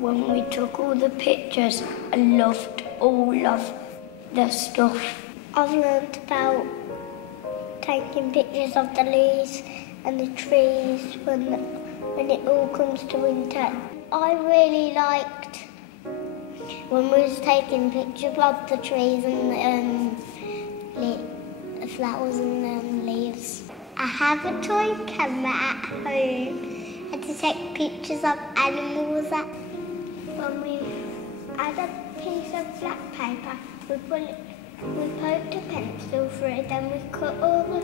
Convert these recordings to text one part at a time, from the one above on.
When we took all the pictures, I loved all of the stuff. I've learned about taking pictures of the leaves and the trees when it all comes to winter. I really liked when we was taking pictures of the trees and the flowers and leaves. I have a toy camera at home and to take pictures of animals. When we add a piece of black paper, we poked a pencil through it, then we cut all the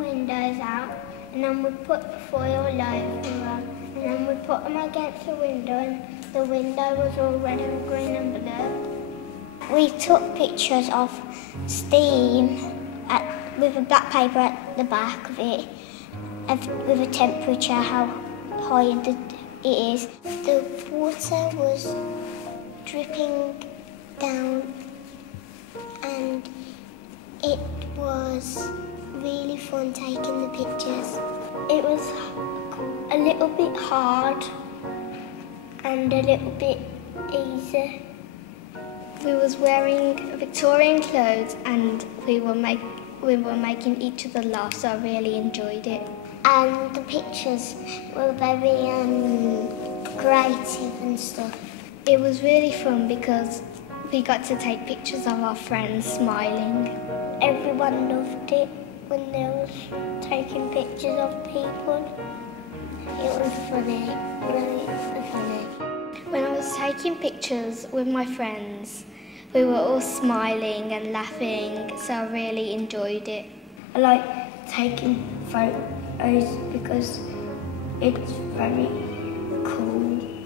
windows out, and then we put foil over them, and then we put them against the window, and the window was all red and green and blue. We took pictures of steam with a black paper at the back of it, with a temperature, how high it is. The water was dripping down and it was really fun taking the pictures. It was a little bit hard and a little bit easy. We was wearing Victorian clothes and we were making each other laugh, so I really enjoyed it. And the pictures were very creative and stuff. It was really fun because we got to take pictures of our friends smiling. Everyone loved it when they was taking pictures of people. It was funny, really funny. When I was taking pictures with my friends, we were all smiling and laughing, so I really enjoyed it. I like taking photos because it's very cool.